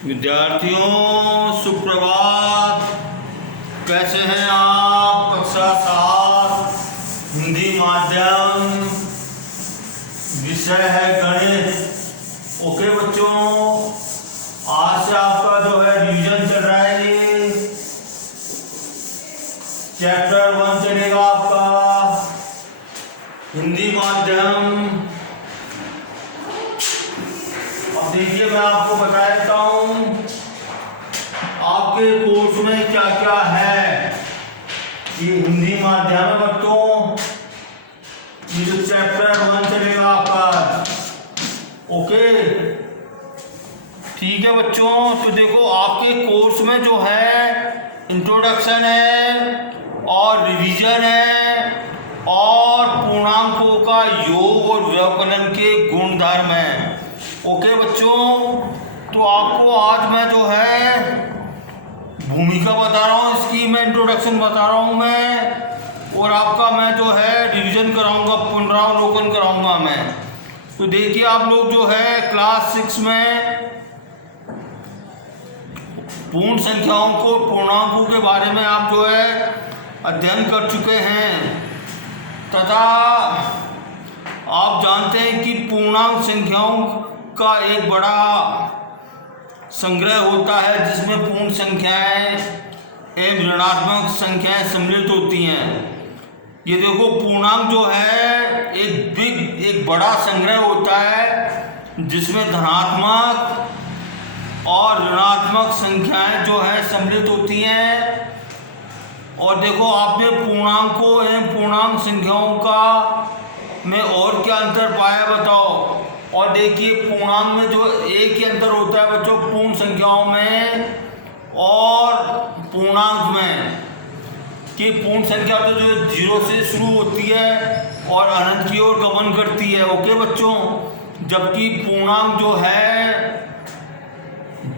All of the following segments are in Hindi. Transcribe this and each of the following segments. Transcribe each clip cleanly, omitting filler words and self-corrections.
विद्यार्थियों सुप्रभात। कैसे हैं आप? कक्षा 7 हिंदी माध्यम, विषय है गणित। ओके बच्चों, आज से आपका जो है रिवीजन चल रहा है। ये चैप्टर 1 चलेगा आपका हिंदी माध्यम। अब देखिए, मैं आपको बता देता हूं आपके कोर्स में क्या क्या है। ये हिंदी माध्यम है बच्चों, ये जो चैप्टर 1 चलेगा आपका। ओके, ठीक है बच्चों। तो देखो, आपके कोर्स में जो है इंट्रोडक्शन है और रिवीजन है और पूर्णांकों का योग और व्यवकलन के गुणधर्म है। ओके बच्चों, तो आपको आज मैं जो है भूमिका बता रहा हूँ, इसकी मैं इंट्रोडक्शन बता रहा हूँ मैं, और आपका मैं जो है रिवीजन कराऊंगा, पुनरावलोकन कराऊंगा मैं। तो देखिए, आप लोग जो है क्लास 6 में पूर्ण संख्याओं को, पूर्णांकों के बारे में आप जो है अध्ययन कर चुके हैं, तथा आप जानते हैं कि पूर्णांक संख्याओं का एक बड़ा संग्रह होता है जिसमें पूर्ण संख्याएं एवं ऋणात्मक संख्याएं सम्मिलित होती हैं। ये देखो, पूर्णांक जो है एक बड़ा संग्रह होता है जिसमें धनात्मक और ऋणात्मक संख्याएं जो है सम्मिलित होती हैं। और देखो, आपने पूर्णांकों एवं पूर्णांक संख्याओं का में और क्या अंतर पाया बताओ। और देखिए, पूर्णांक में जो एक ही अंतर होता है बच्चों, पूर्ण संख्याओं में और पूर्णांक में, कि पूर्ण संख्या तो जो 0 से शुरू होती है और अनंत की ओर गमन करती है। ओके बच्चों, जबकि पूर्णांक जो है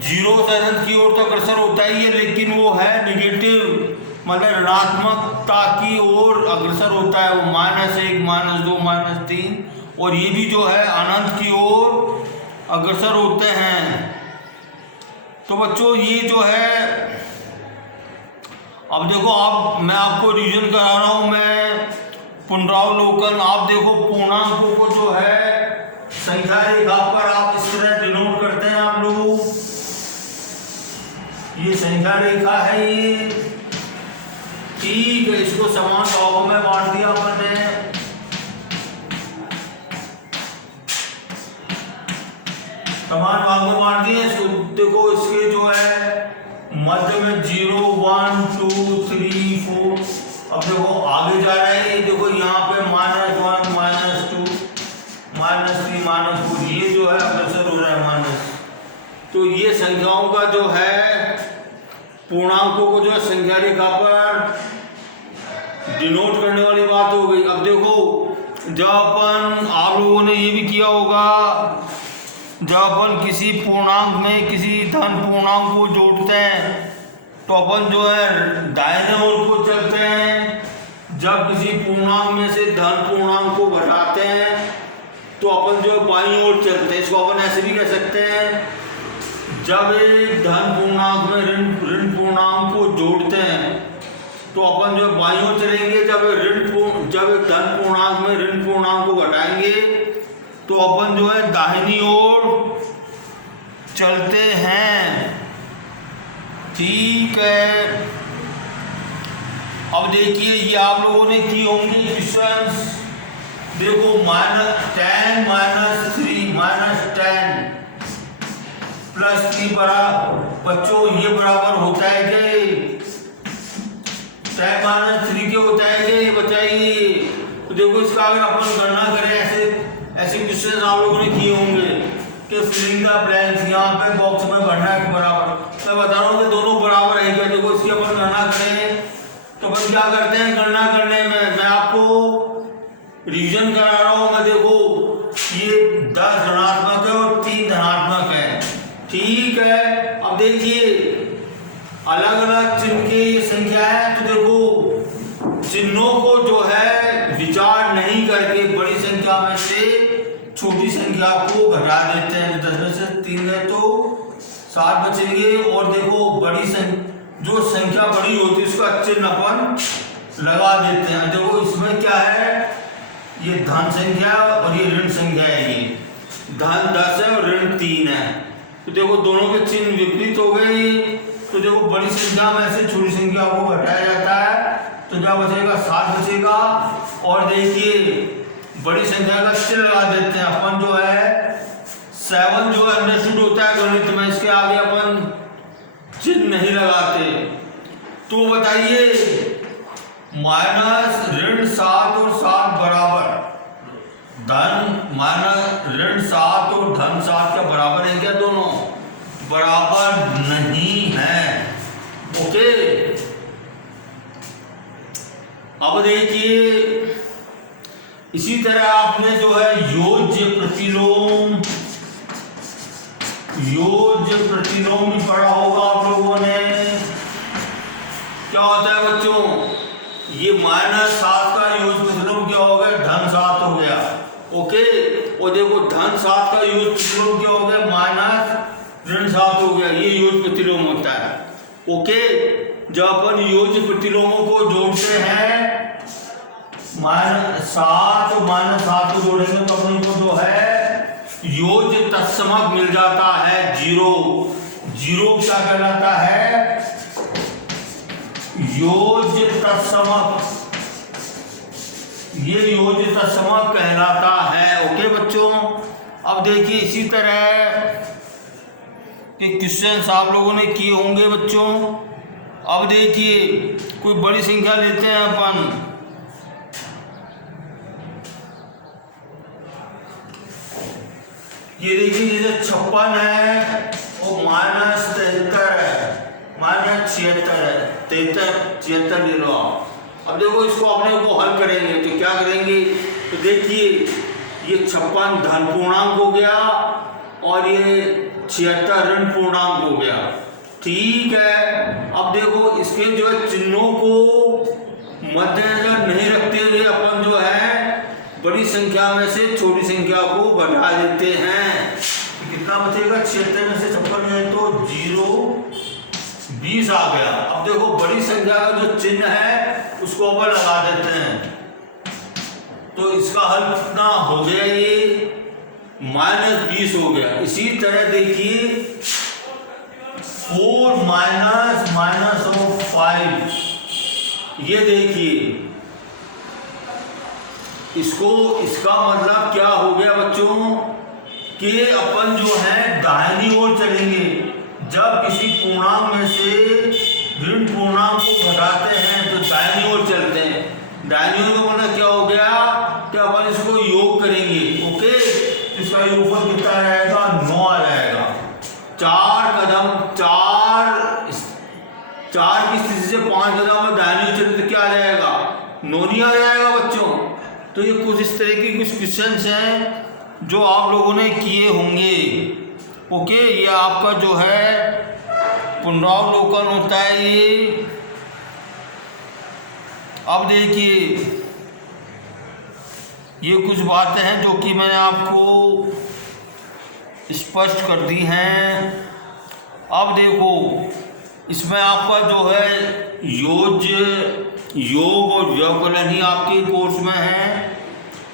0 से अनंत की ओर तो अग्रसर होता ही है, लेकिन वो है निगेटिव, मतलब ऋणात्मकता की ओर अग्रसर होता है। वो -1, -2, -3, और ये भी जो है अनंत की ओर अग्रसर होते हैं। तो बच्चों, ये जो है, अब देखो, मैं आपको रिवीजन करा रहा हूं, मैं पुनरावलोकन। आप देखो, पूर्णांकों को जो है संख्या रेखा पर आप इस तरह डिनोट करते हैं। आप लोग, ये संख्या रेखा है, ये ठीक है। इसको समान भागों में बांट दिया अपन ने। समान भागों में बांट दिए। देखो, इसके जो है मध्य में 0, 1, 2, 3, 4। अब देखो आगे जा रहा है। देखो यहाँ पे -1, -2, -3, -4, ये जो है अग्रसर हो रहा है माइनस। तो ये संख्याओं का जो है, पूर्णांकों को जो है संख्या रेखा पर डिनोट करने वाली बात हो गई। अब देखो, जब अपन, आप लोगों ने ये भी किया होगा, जब अपन किसी पूर्णांक में किसी धन पूर्णांक को जोड़ते हैं तो अपन जो है दाहिने ओर को चलते हैं। जब किसी पूर्णांक में से धन पूर्णांक को घटाते हैं तो अपन जो है बाईं ओर चलते हैं। इसको अपन ऐसे भी कह सकते हैं, जब एक धन पूर्णांक में ऋण पूर्णांक को जोड़ते हैं तो अपन जो बाईं ओर चलेंगे। जब एक धन पूर्णांक में ऋण पूर्णांक को घटाएंगे तो अपन जो है दाहिनी ओर चलते हैं। ठीक है। अब देखिए, ये आप लोगों ने की होंगी इक्वेशंस। देखो, -10 -3 -10 +3 बच्चों, ये बराबर होता है कि 10 -3 के होता है कि, बताइए। तो देखो, इसका अगर अपन गणना करें, ऐसे क्वेश्चन आप लोगों ने किए होंगे कि फिलिंग द ब्लैंक्स, यहाँ पे बॉक्स में भरना है बराबर। मैं बता रहा हूँ कि दोनों बराबर है क्या। देखो, इसकी अपन गणना करें तो अपन क्या करते हैं गणना करने में, मैं आपको रिवीजन करा रहा हूँ मैं। देखो, ये 10 ऋणात्मक है और 3 धनात्मक है। ठीक है। अब देखिए, अलग अलग चिन्ह की संख्या है, तो देखो चिन्हों को जो है विचार नहीं करके बड़ी संख्या में से छोटी संख्या को घटा देते हैं। 10 में से 3 है तो 7 बचेंगे। और देखो बड़ी जो संख्या बड़ी होती है उसका चिन्ह अपन लगा देते हैं। देखो इसमें क्या है, ये धन संख्या और ये ऋण संख्या है। ये धन 10 है और ऋण 3 है। तो देखो दोनों के चिन्ह विपरीत हो गए। तो देखो बड़ी संख्या में से छोटी संख्या को घटाया जाता है, तो क्या बचेगा, 7 बचेगा। और देखिए बड़ी संख्या का चिन्ह लगा देते हैं अपन, जो है 7 जो अंडरस्टूड होता है गणित में, इसके आगे अपन चिन्ह नहीं लगाते। तो बताइए माइनस ऋण 7 और 7 बराबर, धन माइनस ऋण 7 और धन 7 क्या बराबर है क्या? दोनों बराबर नहीं है। ओके, अब देखिए इसी तरह आपने जो है योज्य प्रतिलोम भी पढ़ा होगा आप लोगों ने। क्या होता है बच्चों, ये -7 का योज्य प्रतिलोम क्या हो गया, धन 7 हो गया। ओके, और देखो धन 7 का योज्य प्रतिलोम क्या हो गया, माइनस ऋण 7 हो गया। ये योज्य प्रतिलोम होता है। ओके, जब अपन योज्य प्रतिलोमों को जोड़ते हैं, -7 और -7 को जोड़ेंगे तो अपन को जो है योज्य तत्समक मिल जाता है 0। 0 क्या कहलाता है, योज्य तत्समक, ये योज्य तत्समक कहलाता है। ओके बच्चों, अब देखिए इसी तरह के क्वेश्चन आप लोगों ने किए होंगे बच्चों। अब देखिए कोई बड़ी संख्या लेते हैं अपन, ये देखिए ये जो 56 है वो -73 है, -76 है, 73 ले लो आप। अब देखो इसको अपने को हल करेंगे तो क्या करेंगे, तो देखिए ये 56 धन पूर्णांक हो गया और ये 76 ऋण पूर्णांक हो गया। ठीक है, अब देखो इसके जो है चिन्हों को मद्देनजर नहीं रखते हुए अपन जो है बड़ी संख्या में से छोटी संख्या को घटा देते हैं। तो कितना बचेगा, 76 में से 56 है तो 0 20 आ गया। अब देखो बड़ी संख्या का जो चिन्ह है उसको अपन लगा देते हैं, तो इसका हल कितना हो गया, ये -20 हो गया। इसी तरह देखिए 4 -5, ये देखिए इसको, इसका मतलब क्या हो गया बच्चों कि अपन जो है दाहिनी ओर चलेंगे। जब किसी पूर्णांक में से ऋण पूर्णांक को घटाते हैं तो दाहिनी ओर चलते हैं। दाहिनी ओर का मतलब क्या हो गया कि अपन इसको योग करेंगे। ओके, इसका योगफल कितना रहेगा, 9 आ जाएगा। 4 कदम, 4 की स्थिति से 5 कदम में दाहिनी ओर चलते तो क्या आ जाएगा, 9 नहीं आ जाएगा बच्चों। तो ये कुछ इस तरह की कुछ क्वेश्चंस हैं जो आप लोगों ने किए होंगे। ओके, ये आपका जो है पुनरावलोकन होता है ये। अब देखिए ये कुछ बातें हैं जो कि मैंने आपको स्पष्ट कर दी हैं। अब देखो इसमें आपका जो है योग और व्यवकलन ही आपके कोर्स में है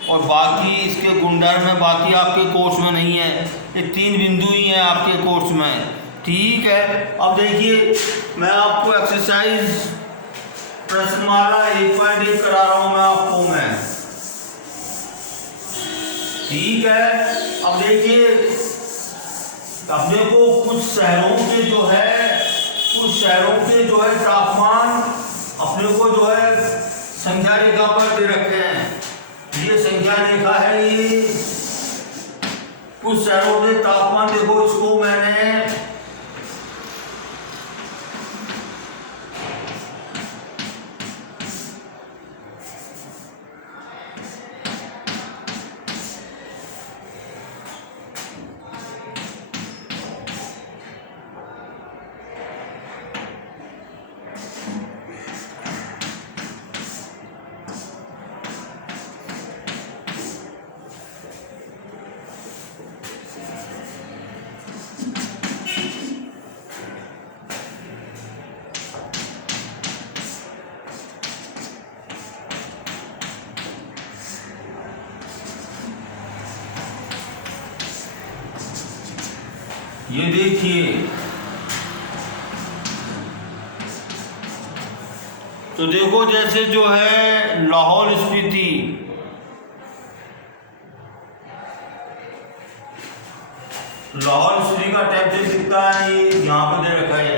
और बाकी इसके गुणधर्म में बाकी आपके कोर्स में नहीं है। ये 3 बिंदु ही हैं आपके कोर्स में। ठीक है, अब देखिए मैं आपको एक्सरसाइज प्रश्नमाला 1.1 करा रहा हूँ मैं आपको मैं। ठीक है, अब देखिए अपने को कुछ शहरों के जो है तापमान अपने को जो है संख्या रेखा पर दे रखे हैं। ये संख्या रेखा है, ये कुछ शहरों के तापमान देखो, इसको मैंने ये देखिए, तो देखो जैसे जो है लाहौल स्पीति, लाहौल स्पीति का टेम्परेचर कितना है, ये यहाँ पे दे रखा है।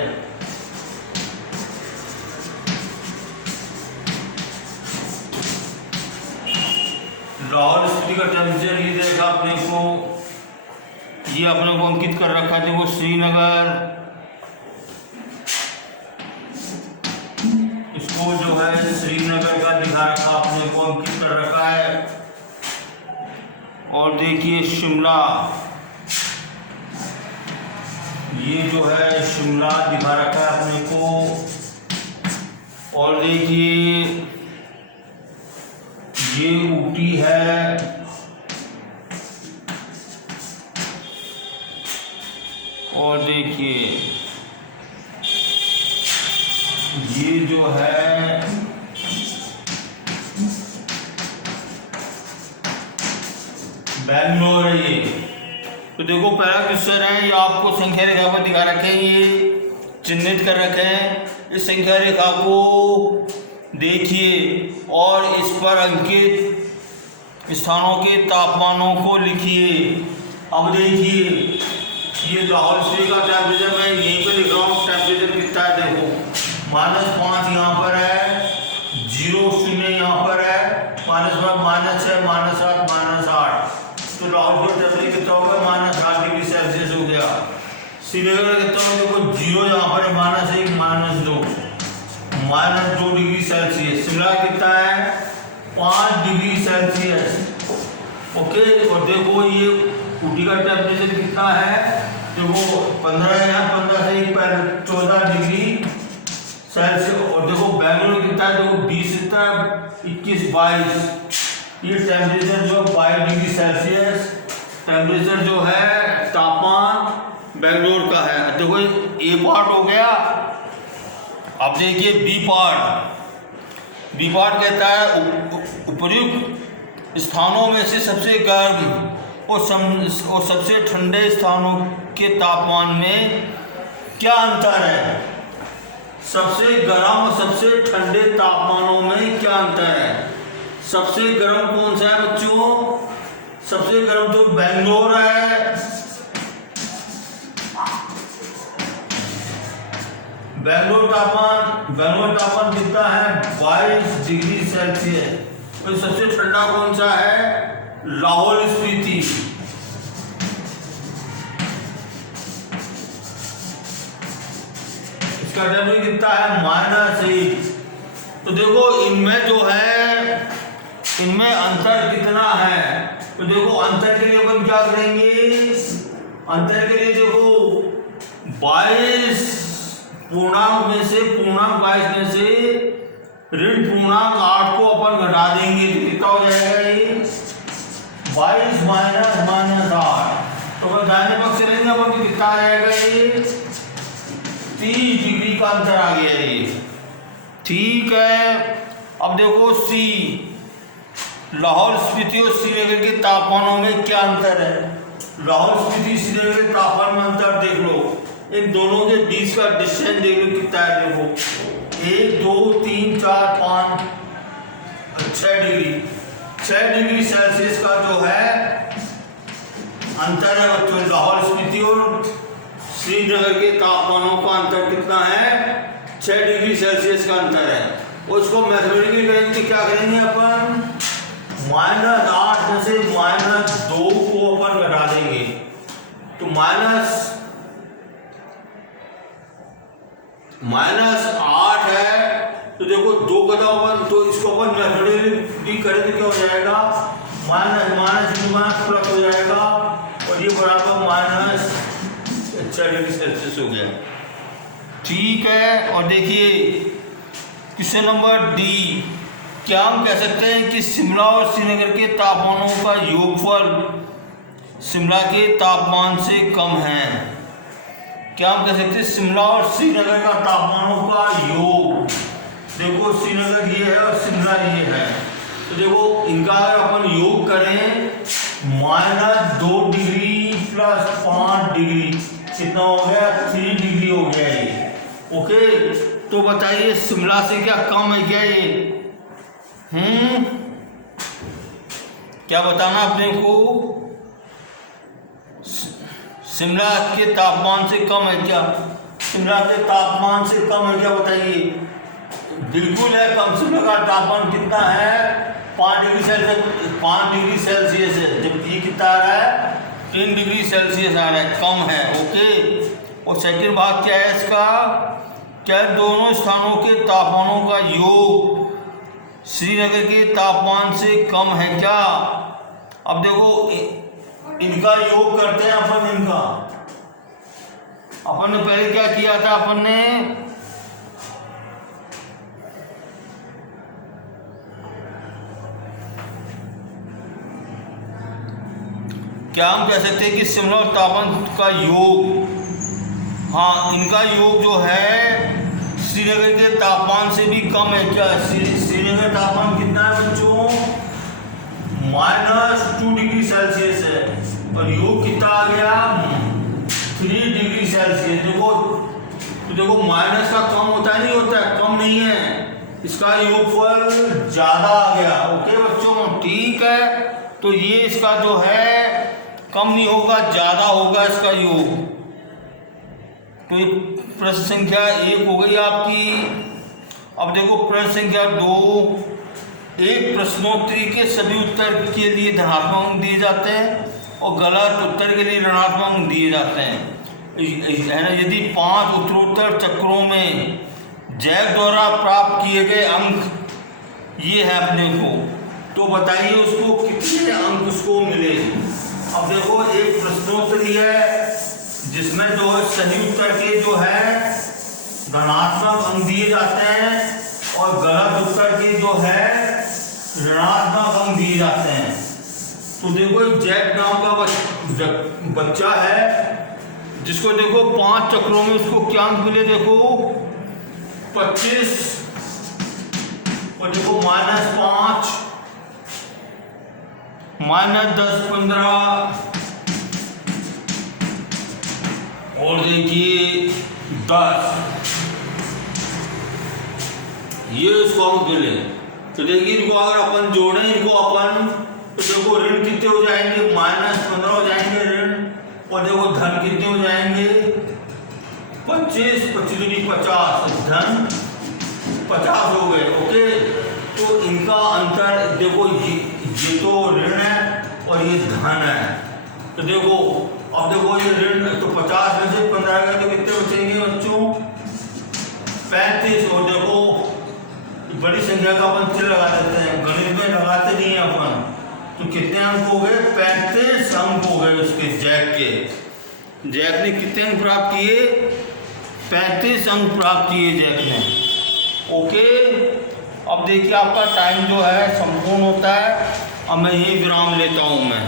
लाहौल स्पीति का टेम्परेचर ये देखा अपने को, ये अपने को अंकित कर रखा है। देखो श्रीनगर, इसको जो है श्रीनगर का दिखा रखा, अपने को अंकित कर रखा है। और देखिए शिमला, ये जो है शिमला दिखा रखा है अपने को। और देखिए ये ऊटी है, और देखिए ये जो है बेंगलोर है ये। तो देखो पहला क्वेश्चन है, ये आपको संख्या रेखा पर दिखा रखे हैं, ये चिन्हित कर रखे हैं। इस संख्या रेखा को देखिए और इस पर अंकित स्थानों के तापमानों को लिखिए। अब देखिए ये लाहौल स्पीति का टेम्परेचर मैं यहीं पे लिख रहा हूँ, टेम्परेचर कितना है देखो, -5 यहाँ पर है, 0 यहाँ पर है, -6, -7, -8। तो लाहौल का टेम्परेचर कितना होगा, -8 डिग्री सेल्सियस हो गया। श्रीनगर कितना होगा, देखो 0 यहाँ पर है, -1, -2 डिग्री सेल्सियस। शिमला कितना है, 5 डिग्री सेल्सियस। ओके, और देखो ये ऊटी का टेम्परेचर कितना है, देखो 15 है, 15 से 14 डिग्री सेल्सियस। और देखो बेंगलोर कितना है, देखो 20 कितना है, 21, 22। ये टेम्परेचर जो 22 डिग्री सेल्सियस टेम्परेचर जो है तापमान बेंगलोर का है। देखो ए पार्ट हो गया। अब देखिए बी पार्ट। बी पार्ट कहता है उपर्युक्त स्थानों में से सबसे गर्म और सबसे ठंडे स्थानों के तापमान में क्या अंतर है। सबसे गर्म और सबसे ठंडे तापमानों में क्या अंतर है। सबसे गर्म कौन सा है बच्चों, सबसे गर्म तो बेंगलोर है। बेंगलोर तापमान कितना है, 22 डिग्री सेल्सियस। तो सबसे ठंडा कौन सा है, लाहौल स्पीति। इसका टेम्परेचर कितना है, -1। तो देखो इनमें जो है, इनमें अंतर कितना है। तो देखो अंतर के लिए अपन क्या करेंगे, अंतर के लिए देखो 22 पूर्णांक में से ऋण पूर्णांक 8 को अपन घटा देंगे तो कितना हो जाएगा ये 22 -8। तो अगर दाहिने पक्ष से लेंगे अपन तो कितना आ जाएगा ये 30 डिग्री का अंतर आ गया ये। ठीक है, अब देखो सी, लाहौल स्पीति और श्रीनगर के तापमानों में क्या अंतर है। लाहौल स्पीति श्रीनगर के तापमान में अंतर देख लो, इन दोनों के बीच का डिस्टेंस देख लो कितना है। देखो 1 2 3 4 5 6 डिग्री सेल्सियस का जो है अंतर है बच्चों। लाहौल स्पीति और श्रीनगर के तापमानों का अंतर कितना है, 6 डिग्री सेल्सियस का अंतर है। और उसको मैथमेटिकली करेंगे, क्या करेंगे अपन, -8 में से -2 को अपन घटा देंगे तो -8 है। तो देखो 2 का अपन, तो इसको अपन मैथमेटिकली करें तो क्या हो जाएगा, माइनस प्लस हो जाएगा और ये बराबर -6 डिग्री सेल्सियस हो गया। ठीक है, और देखिए क्वेश्चन नंबर डी, क्या हम कह सकते हैं कि शिमला और श्रीनगर के तापमानों का योगफल शिमला के तापमान से कम है। क्या हम कह सकते हैं शिमला और श्रीनगर का तापमानों का योग, देखो श्रीनगर ये है और शिमला ये है, तो देखो इनका अगर अपन योग करें -2 डिग्री + 5 डिग्री, कितना हो गया 3 डिग्री हो गया ये। ओके, तो बताइए शिमला से क्या कम है क्या ये? क्या बताना अपने को? शिमला के तापमान से कम है क्या? शिमला के तापमान से कम है क्या बताइए? बिल्कुल है कम। शिमला का तापमान कितना है? 5 डिग्री सेल्सियस, 5 डिग्री सेल्सियस है, जबकि कितना आ रहा है? 3 डिग्री सेल्सियस आ रहा है, कम है। ओके, और सेकंड भाग क्या है इसका? क्या दोनों स्थानों के तापमानों का योग श्रीनगर के तापमान से कम है क्या? अब देखो इनका योग करते हैं अपन। अपन ने पहले क्या किया था? अपन ने क्या हम कह सकते हैं कि शिमला और तापमान का योग, हाँ इनका योग जो है श्रीनगर के तापमान से भी कम है क्या? श्रीनगर तापमान कितना है बच्चों? -2 डिग्री सेल्सियस है, और योग कितना आ गया? 3 डिग्री सेल्सियस। देखो माइनस का कम होता है, नहीं होता है? कम नहीं है, इसका योगफल ज्यादा आ गया। ओके बच्चों, ठीक है। तो ये इसका जो है कम नहीं होगा, ज्यादा होगा इसका योग। तो ये प्रश्न संख्या 1 हो गई आपकी। अब देखो प्रश्न संख्या 2। एक प्रश्नोत्तरी के सभी उत्तर के लिए धनात्मक अंक दिए जाते हैं और गलत उत्तर के लिए ऋणात्मक अंक दिए जाते हैं, है ना। यदि 5 उत्तरोत्तर चक्रों में जैक द्वारा प्राप्त किए गए अंक ये है अपने को, तो बताइए उसको कितने अंक उसको मिले। अब देखो एक प्रश्नोत्तरी है जिसमें जो है सही उत्तर के जो है धनात्मक अंक दिए जाते हैं और गलत उत्तर के जो है ऋणात्मक अंक दिए जाते हैं। तो देखो जैक नाम का बच्चा है जिसको देखो 5 चक्रों में उसको क्या अंक मिले? देखो 25, और देखो -5, -10, 15, और देखिए 10, ये उसको अंक मिले। तो देखिए इनको अगर अपन जोड़ें, इनको अपन, तो देखो ऋण कितने हो जाएंगे? -15 हो जाएंगे ऋण, और देखो धन कितने हो जाएंगे? 25, 25 दूनी 50, धन 50 हो गए। ओके, तो इनका अंतर देखो, ये तो ऋण है और ये धन है। तो देखो अब देखो ये ऋण, तो 50 में से 15 गए तो कितने बचेंगे बच्चों? 35। और देखो बड़ी संख्या का अपन चिन्ह लगा देते हैं, गणित में लगाते नहीं है अपन। तो कितने अंक हो गए? 35 अंक हो गए उसके जैक के। जैक ने कितने अंक प्राप्त किए? 35 अंक प्राप्त किए जैक ने। ओके, अब देखिए आपका टाइम जो है संपूर्ण होता है। अब मैं यही विराम लेता हूँ मैं।